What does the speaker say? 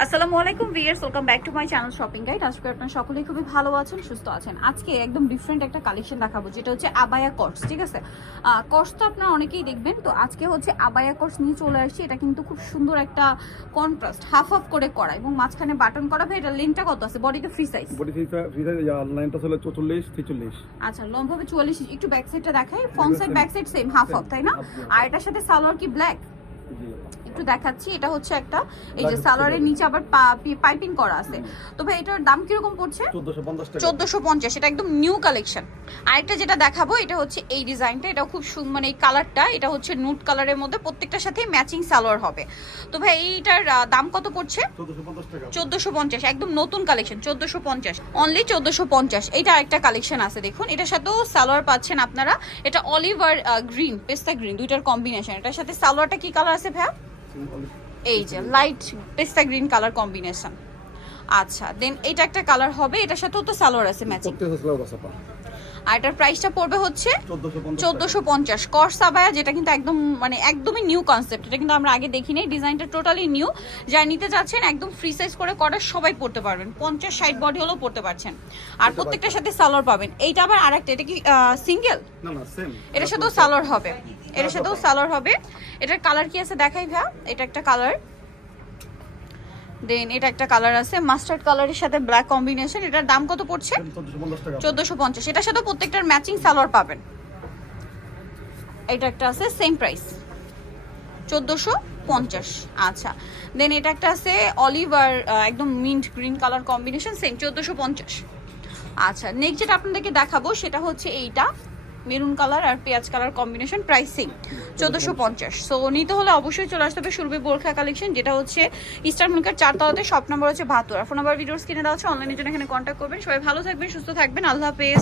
আসসালামু আলাইকুম viewers, welcome back to my channel shopping guide. আজকে আপনারা সকলেই খুবই ভালো আছেন, সুস্থ আছেন। আজকে একদম ডিফারেন্ট একটা কালেকশন দেখাবো, যেটা হচ্ছে আবায়া কটস। ঠিক আছে, কটস তো আপনারা অনেকেই দেখবেন, তো আজকে হচ্ছে আবায়া কটস নিয়ে চলে আসছি। এটা কিন্তু খুব সুন্দর একটা কন্ট্রাস্ট, হাফ হাফ করে করা এবং মাঝখানে বাটন করা। ভাই এটা লেন্থটা কত আছে? বডিতে free size, body free size লাইনটা হলো 44 43। আচ্ছা লম্বা হবে 44। একটু ব্যাক সাইডটা দেখাই, front side back side same half half, তাই না? আর এটার সাথে সালোয়ার কি ব্ল্যাক? একটু দেখাচ্ছি, এটা হচ্ছে একটা এই যে সালোয়ারের নিচে আবার পাইপিং করা আছে। তো ভাই এটার দাম কিরকম পড়ছে? 1450 টাকা। 1450। এটা একদম নিউ কালেকশন। আরেকটা যেটা দেখাবো, এটা হচ্ছে এই ডিজাইনটা। এটা খুব মানে এই কালারটা, এটা হচ্ছে নুট কালারের মধ্যে, প্রত্যেকটার সাথে ম্যাচিং সালোয়ার হবে। তো ভাই এইটার দাম কত পড়ছে? 1450 টাকা। 1450, একদম নতুন কালেকশন। 1450 অনলি 1450। এইটা আরেকটা কালেকশন আছে, দেখুন এটার সাথেও সালোয়ার পাচ্ছেন আপনারা। এটা অলিভ আর গ্রিন, পেস্তা গ্রিন দুইটার কম্বিনেশন। এটার সাথে সালোয়ারটা কি কালার আছে ভাই? এই যে লাইট পেস্তা গ্রিন কালার কম্বিনেশন। আচ্ছা দেন এইটা একটা কালার হবে, এটার সাথেও তো সালোয়ার আছে ম্যাচিং। আর এটার প্রাইসটা পড়বে হচ্ছে 1450। কটস আবায়া, যেটা কিন্তু একদম মানে একদমই নিউ কনসেপ্ট। এটা কিন্তু আমরা আগে দেখিনি, ডিজাইনটা টোটালি নিউ। যারা নিতে চাচ্ছেন একদম ফ্রি সাইজ করে করা, সবাই পড়তে পারবেন, 50-60 বডি হলেও পড়তে পারছেন। আর প্রত্যেকটার সাথে সালোয়ার পাবেন। এইটা আবার আরেকটা, এটা কি সিঙ্গেল? না না সেম। এটার সাথেও সালোয়ার হবে, এটার সাথেও সালোয়ার হবে। এটার কালার কি আছে দেখাই ভাই। এটা একটা কালার, দেন এটা একটা কালার আছে মাস্টার্ড কালারের সাথে ব্ল্যাক কম্বিনেশন। এটার দাম কত পড়ছে? 1450 টাকা। 1450। এটার সাথে প্রত্যেকটার ম্যাচিং সালোয়ার পাবেন। এটা একটা আছে সেম প্রাইস 1450। আচ্ছা দেন এটা একটা আছে অলিভ আর একদম mint green colour combination, same 1450। আচ্ছা নেক্সট যেটা আপনাদেরকে দেখাবো সেটা হচ্ছে এইটা মেরুন কালার আর পেঁয়াজ colour combination, price same 1450। So নিতে হলে অবশ্যই চলে আসতে হবে সুরভি বোরখা কালেকশন, যেটা হচ্ছে ইস্টার মিল্কের 4 তলাতে, শপ নাম্বার হচ্ছে 72। ফোন নাম্বার ভিডিওস কিনে দেওয়া হচ্ছে, অনলাইনের জন্য এখানে কন্ট্যাক্ট করবেন। সবাই ভালো থাকবেন, সুস্থ থাকবেন, আল্লাহ হাফেজ।